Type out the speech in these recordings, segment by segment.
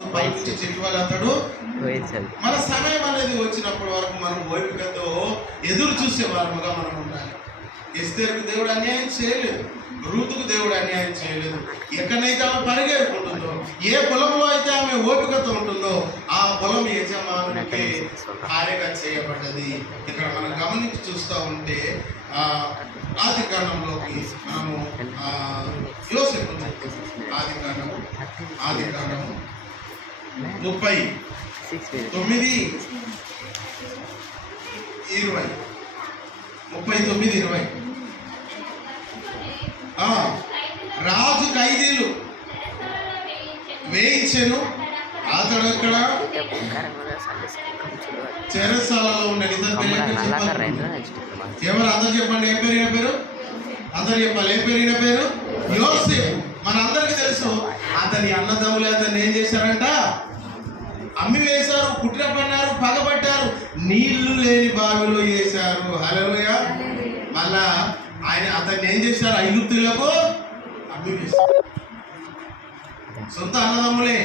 అతడు మన సమయం అనేది వచ్చినప్పటి వరకు మనం ఓపికతో ఎదురు చూసే వారముగా మనం ఉండాలి. ఎస్తేరుకు దేవుడు అన్యాయం చేయలేదు, రూతుకు దేవుడు అన్యాయం చేయలేదు. ఎక్కడైతే ఆమె పరిగెడుకుంటుందో, ఏ పొలంలో అయితే ఆమె ఓపికతో ఉంటుందో ఆ పొలం యజమానునికి కార్యగా చేయబడ్డది. ఇక్కడ మనం గమనించి చూస్తూ ఉంటే ఆది కాండంలోకి మనము యోసేపు ఆది కాండము 39:20 రాజు ఖైదీలు వేయించెను. అతడు అక్కడ చెరసాలలో ఉండే ఎవరు అందరు చెప్పండి, ఏ పేరు? అందరు చెప్పాలి, ఏ పేరు? యోసేపు. మన అందరికి తెలుసు, అతని అన్నదమ్ములు అతన్ని ఏం చేశారంట? అమ్మి వేశారు, కుట్ర పన్నారు, పగబట్టారు, నీళ్లు లేని బావిలో వేశారు. హల్లెలూయా. మళ్ళా అతన్ని ఏం చేశారు? ఐగుప్తులకు అమ్మి వేశారు. సొంత అన్నదమ్ములే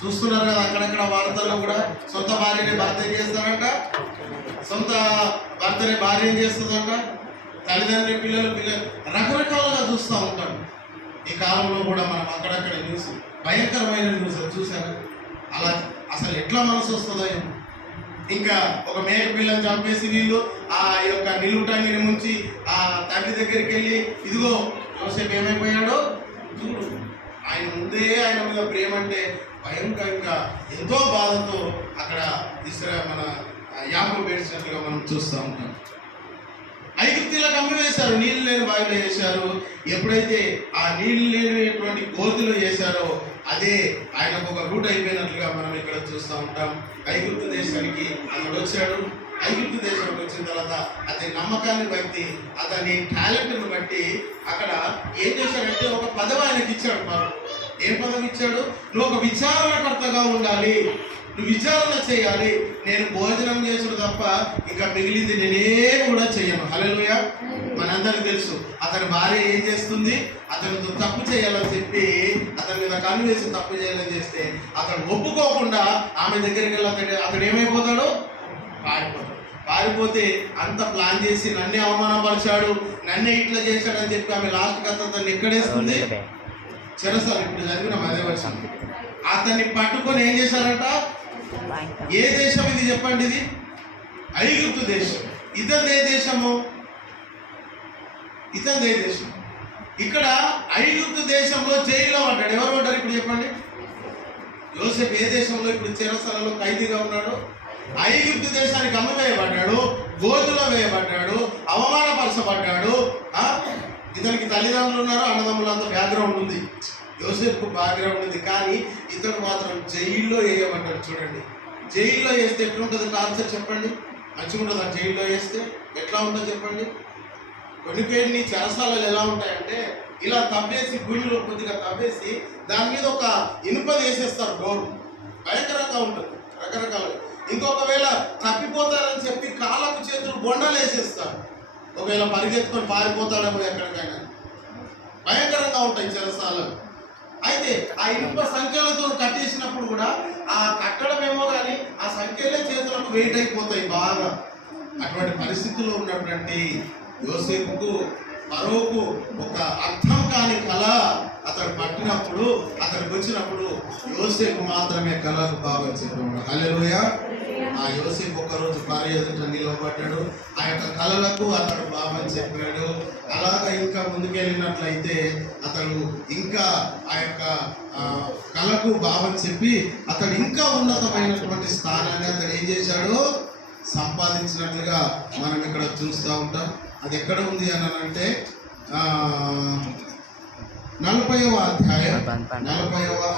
చూస్తున్నారు కదా, అక్కడక్కడ వార్తల్లో కూడా సొంత భార్యని భర్త ఏం చేస్తారంట, సొంత భర్తని భార్య ఏం చేస్తుందంట, తల్లిదండ్రులు పిల్లలు రకరకాలుగా చూస్తూ ఉంటాం. ఈ కాలంలో కూడా మనం అక్కడక్కడ న్యూస్, భయంకరమైన న్యూస్ చూసాను. అలా అసలు ఎట్లా మనసు వస్తుందో. ఇంకా ఒక మేక పిల్లని చంపేసి వీళ్ళు ఆ యొక్క నిలువుటాన్ని ముంచి ఆ తండ్రి దగ్గరికి వెళ్ళి, ఇదిగో యోసేపు ఏమైపోయాడో చూడు. ఆయన ముందే ఆయన మీద ప్రేమ అంటే భయంకరంగా ఎంతో బాధతో అక్కడ మన యాకోబు వేసినట్లుగా మనం చూస్తూ ఉంటాం. ఐగుప్తీలకు అమ్మి వేశారు, నీళ్ళు లేని బావిలో వేశారు. ఎప్పుడైతే ఆ నీళ్ళు లేనటువంటి గోతిలో వేశారో అదే ఆయనకు ఒక రూట్ అయిపోయినట్లుగా మనం ఇక్కడ చూస్తూ ఉంటాం. ఐగుప్తు దేశానికి అతడు వచ్చాడు. ఐగుప్తు దేశానికి వచ్చిన తర్వాత అతని నమ్మకాన్ని బట్టి, అతని టాలెంట్ని బట్టి అక్కడ ఏం చేశాడంటే ఒక పదవి ఆయనకి ఇచ్చాడు. ఏం పదవి ఇచ్చాడు? నువ్వు ఒక విచారణకర్తగా ఉండాలి, నువ్వు విచారణ చేయాలి. నేను భోజనం చేసుడు తప్ప ఇంకా మిగిలింది నేనే కూడా చెయ్యను. హల్లెలూయా. మనందరికీ తెలుసు, అతని భార్య ఏం చేస్తుంది? అతనితో తప్పు చేయాలని చెప్పి అతని మీద కన్ను వేసి తప్పు చేయాలని చేస్తే అతను ఒప్పుకోకుండా ఆమె దగ్గరికి వెళ్ళి అతడు ఏమైపోతాడు? పారిపోతే అంత ప్లాన్ చేసి నన్నే అవమానపరిచాడు, నన్నే ఇట్లా చేశాడని చెప్పి ఆమె లాస్ట్కి అతను ఎక్కడేస్తుంది? చెరసాల. ఇప్పుడు చదివిన అదే వర్షం. అతన్ని పట్టుకొని ఏం చేశారట? ఏ దేశం ఇది చెప్పండి? ఇది ఐగుప్తు దేశం. ఇతని ఏ దేశము? ఇక్కడ ఐగుప్తు దేశంలో జైల్లో పడ్డాడు. ఎవరు పడ్డారు ఇప్పుడు చెప్పండి? యోసేపు ఏ దేశంలో ఇప్పుడు చెరసాలలో ఖైదీగా ఉన్నాడు? ఐగుప్తు దేశానికి అమ్మి వేయబడ్డాడు, గోతులో వేయబడ్డాడు, అవమానపరచబడ్డాడు. ఇతనికి తల్లిదండ్రులు ఉన్నారు, అన్నదమ్ములు, అంత బ్యాక్గ్రౌండ్ ఉంది. యోసేపుకు బ్యాక్గ్రౌండ్ ఉంది, కానీ ఇతడు మాత్రం జైల్లో వేయబడ్డాడు. చూడండి, జైల్లో వేస్తే ఎట్లుంటుంది టార్చర్ చెప్పండి? మంచిగా ఉంటుంది. ఆ జైల్లో వేస్తే ఎట్లా ఉంటుందో చెప్పండి? కొన్ని చెరసాలలు ఎలా ఉంటాయంటే ఇలా తవ్వేసి, భూమిలో కొద్దిగా తవ్వేసి దాని మీద ఒక ఇనుపది వేసేస్తారు, డోర్. భయంకరంగా ఉంటుంది, రకరకాలుగా. ఇంకొకవేళ తప్పిపోతారని చెప్పి కాళ్ళకు చేతులు బొండలు వేసేస్తారు. ఒకవేళ పరిగెత్తుకొని పారిపోతాడేమో ఎక్కడికైనా. భయంకరంగా ఉంటాయి చెరసాలలు. అయితే ఆ ఇనుప సంఖ్యలతో కట్టేసినప్పుడు కూడా ఆ కట్టడం ఏమో కానీ ఆ సంఖ్యలే చేతులకు వెయిట్ అయిపోతాయి బాగా. అటువంటి పరిస్థితుల్లో ఉన్నటువంటి యోసేపుకు, ఫరోకు ఒక అర్థం కాని కళ అతడు పట్టినప్పుడు, అతడికి వచ్చినప్పుడు యోసేపు మాత్రమే కళకు బాగా చెప్పాడు. హల్లెలూయా. ఆ యోసేపు ఒక్కరోజు భార్య ఎదుట నిలబడ్డాడు. ఆ యొక్క కళలకు అతడు బాబని చెప్పాడు. అలాగా ఇంకా ముందుకెళ్ళినట్లయితే అతడు ఇంకా ఆ యొక్క కళకు బాబని చెప్పి అతడు ఇంకా ఉన్నతమైనటువంటి స్థానాన్ని అతడు ఏం చేశాడు? సంపాదించినట్లుగా మనం ఇక్కడ చూస్తూ ఉంటాం. అది ఎక్కడ ఉంది అని అంటే 40వ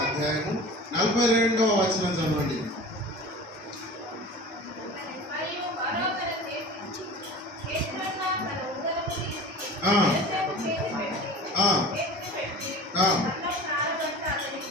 అధ్యాయము 42వ వచనం చదవండి.